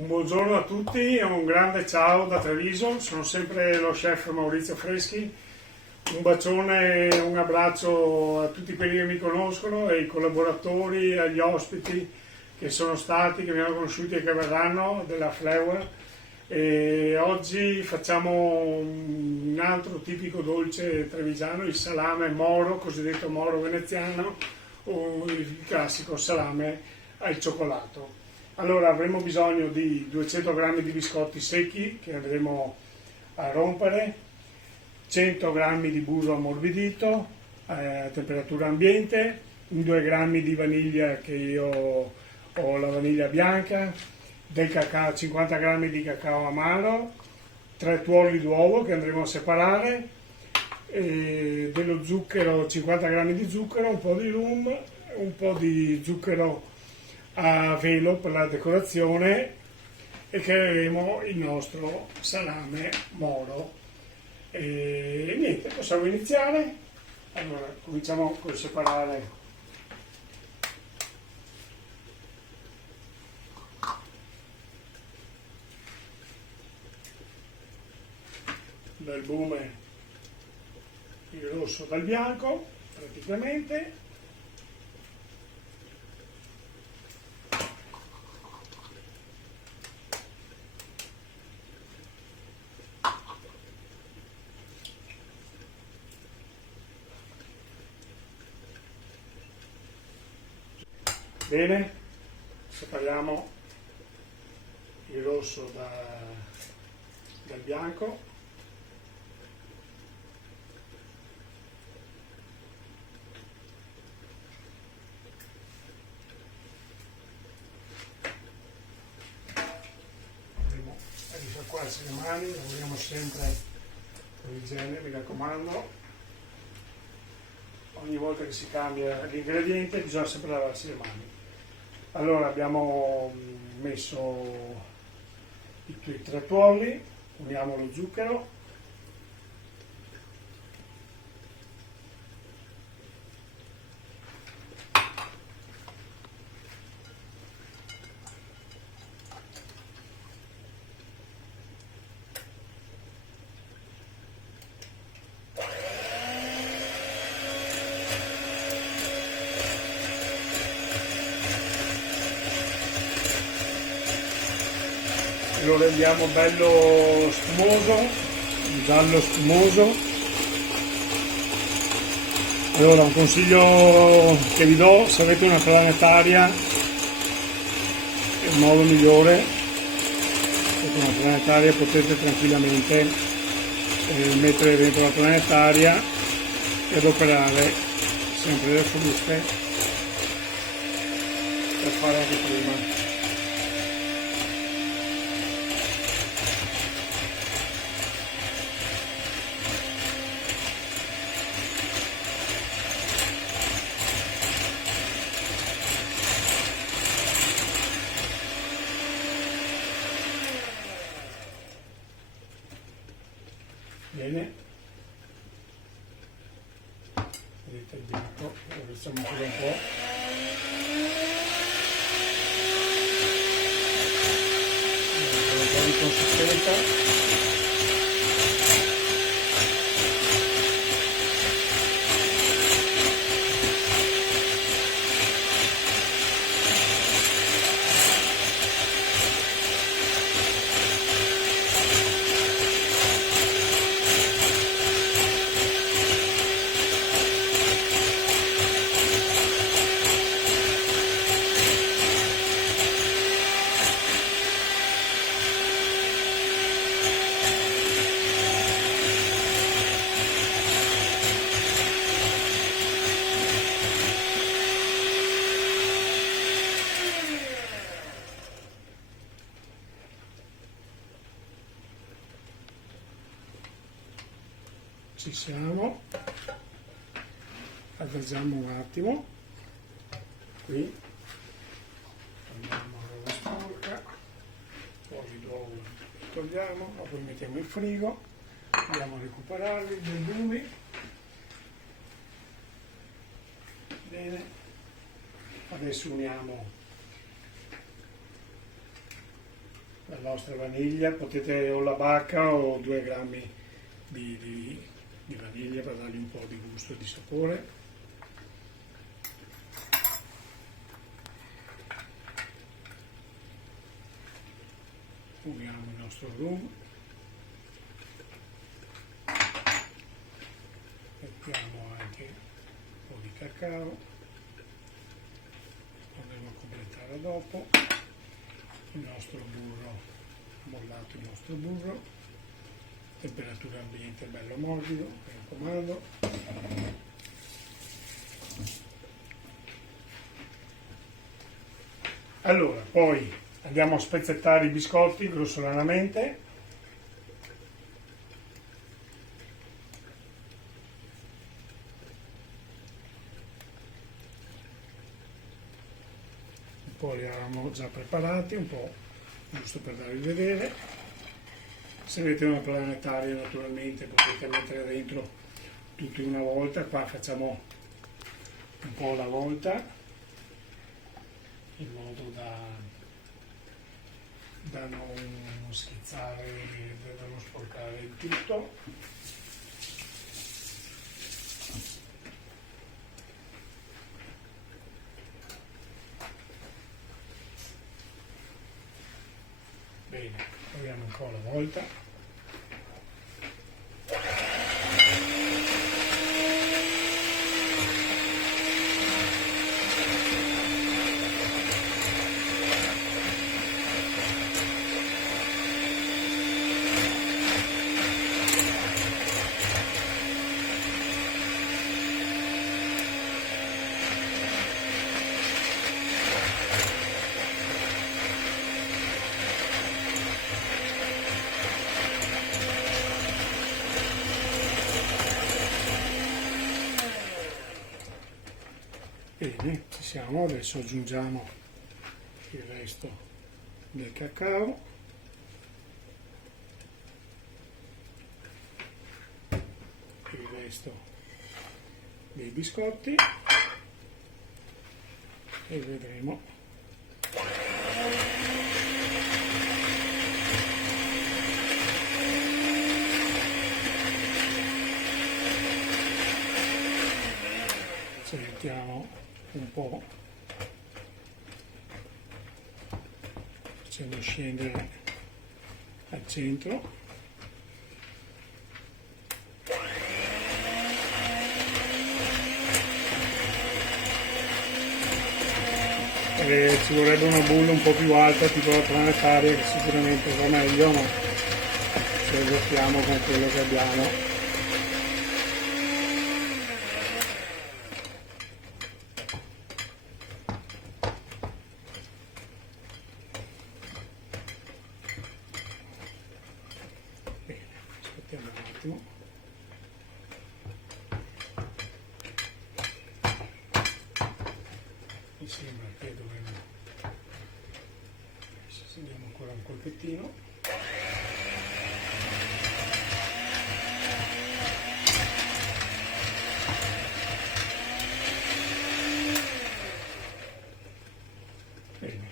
Un buongiorno a tutti e un grande ciao da Treviso, sono sempre lo chef Maurizio Freschi. Un bacione e un abbraccio a tutti quelli che mi conoscono, ai collaboratori, agli ospiti che sono stati, che mi hanno conosciuti e che verranno della Flower. E oggi facciamo un altro tipico dolce trevigiano, il salame moro, cosiddetto moro veneziano, o il classico salame al cioccolato. Allora avremo bisogno di 200 g di biscotti secchi che andremo a rompere, 100 g di burro ammorbidito a temperatura ambiente, 2 g di vaniglia, che io ho la vaniglia bianca, del cacao, 50 g di cacao amaro, 3 tuorli d'uovo che andremo a separare, dello zucchero, 50 g di zucchero, un po' di rum, un po' di zucchero a velo per la decorazione, e creeremo il nostro salame moro. E niente, possiamo iniziare. Allora cominciamo col separare l'albume, il rosso dal bianco praticamente. Bene, separiamo il rosso dal bianco. Andremo a risciacquarsi le mani, lavoriamo sempre con igiene, mi raccomando. Ogni volta che si cambia l'ingrediente bisogna sempre lavarsi le mani. Allora abbiamo messo i 3 tuorli, uniamo lo zucchero, e lo rendiamo bello spumoso, giallo spumoso. Allora un consiglio che vi do: se avete una planetaria è il modo migliore. Se avete una planetaria potete tranquillamente mettere dentro la planetaria e adoperare sempre le fruste per fare anche prima. Bene, vedete il bianco, lo facciamo ancora un po'. Un po' di consistenza. Ci siamo, adagiamo un attimo, qui prendiamo la sporca, poi l'uovo togliamo, ma poi mettiamo in frigo, andiamo a recuperarli, gli albumi. Bene, adesso uniamo la nostra vaniglia, potete o la bacca o 2 grammi di vaniglia per dargli un po' di gusto e di sapore. Uniamo il nostro rum, mettiamo anche un po' di cacao, lo andremo a completare dopo, il nostro burro, mollato il nostro burro, temperatura ambiente bello morbido, mi raccomando. Allora, poi andiamo a spezzettare i biscotti grossolanamente. Un po' li avevamo già preparati, un po' giusto per darvi vedere. Se avete una planetaria naturalmente potete mettere dentro tutti una volta, qua facciamo un po' alla volta in modo da non schizzare, da non sporcare il tutto. Bene, proviamo un po' alla volta. Bene, ci siamo, adesso aggiungiamo il resto del cacao, il resto dei biscotti e vedremo. Ci mettiamo un po', facendo scendere al centro. Ci vorrebbe una bolla un po' più alta, tipo la planetaria, che sicuramente va meglio, ma ci adattiamo con quello che abbiamo. Aspettiamo un attimo. Mi sembra che dovremmo, se diamo ancora un colpettino. Bene.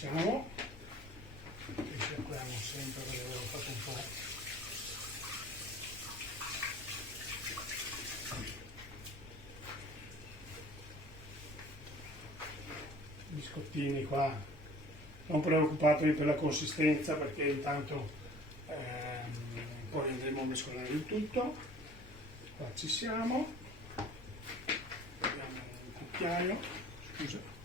Siamo, risciacquiamo sempre perché avevo fatto un po'. Biscottini qua, non preoccupatevi per la consistenza perché intanto poi andremo a mescolare il tutto. Qua ci siamo, abbiamo un cucchiaio, scusa.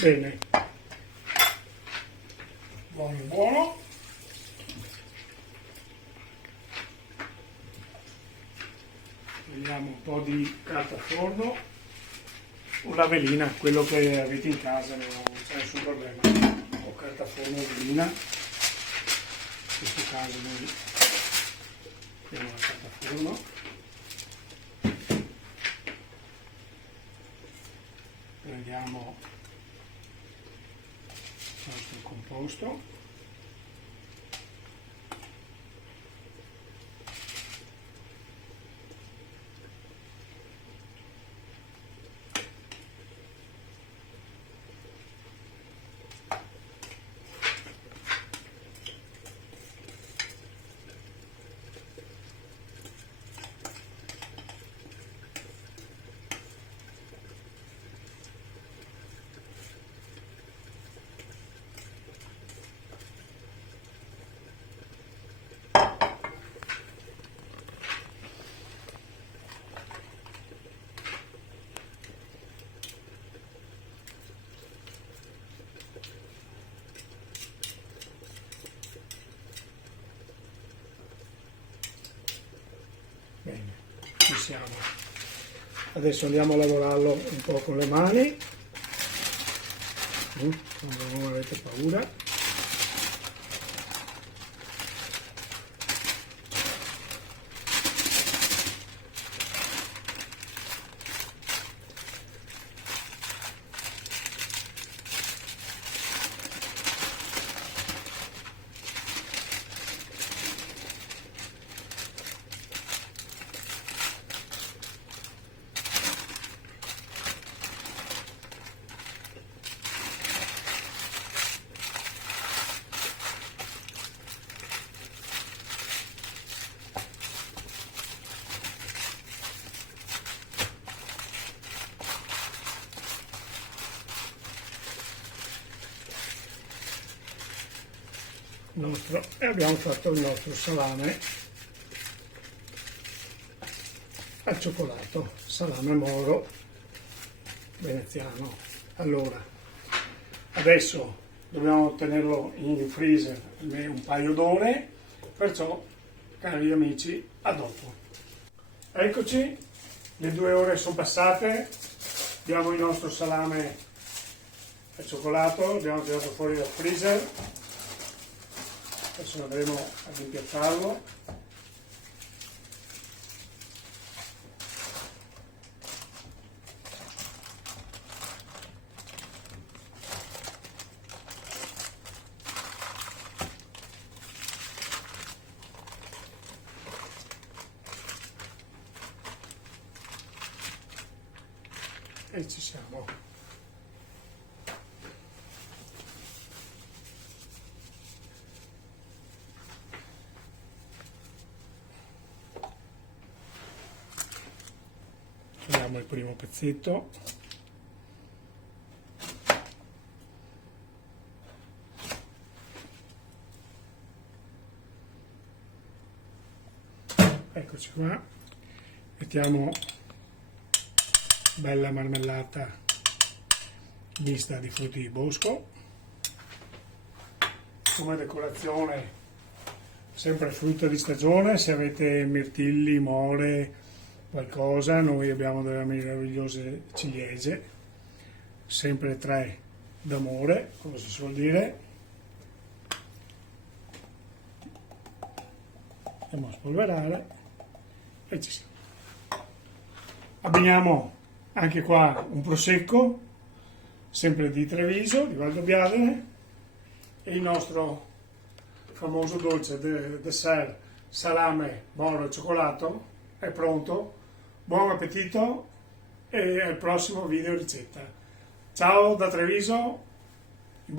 Bene, buono buono. prendiamo un po' di carta forno o la velina, quello che avete in casa, non c'è nessun problema, o carta forno o velina. In questo caso noi abbiamo la carta forno, prendiamo il nostro composto, bene, ci siamo. Adesso andiamo a lavorarlo un po' con le mani, non avete paura. E abbiamo fatto il nostro salame al cioccolato, salame moro veneziano. Allora, adesso dobbiamo tenerlo in freezer un paio d'ore, perciò, cari amici, a dopo. Eccoci, le 2 ore sono passate, abbiamo il nostro salame al cioccolato, abbiamo tirato fuori dal freezer. Adesso andremo ad impiattarlo. E ci siamo. Prendiamo il primo pezzetto, eccoci qua, mettiamo bella marmellata mista di frutti di bosco, come decorazione sempre frutta di stagione, se avete mirtilli, more, qualcosa. Noi abbiamo delle meravigliose ciliegie, sempre 3 d'amore, come si suol dire. Andiamo a spolverare e ci siamo. Abbiniamo anche qua un prosecco, sempre di Treviso, di Valdobbiadene, e il nostro famoso dolce dessert salame moro e cioccolato è pronto. Buon appetito e al prossimo video ricetta. Ciao da Treviso.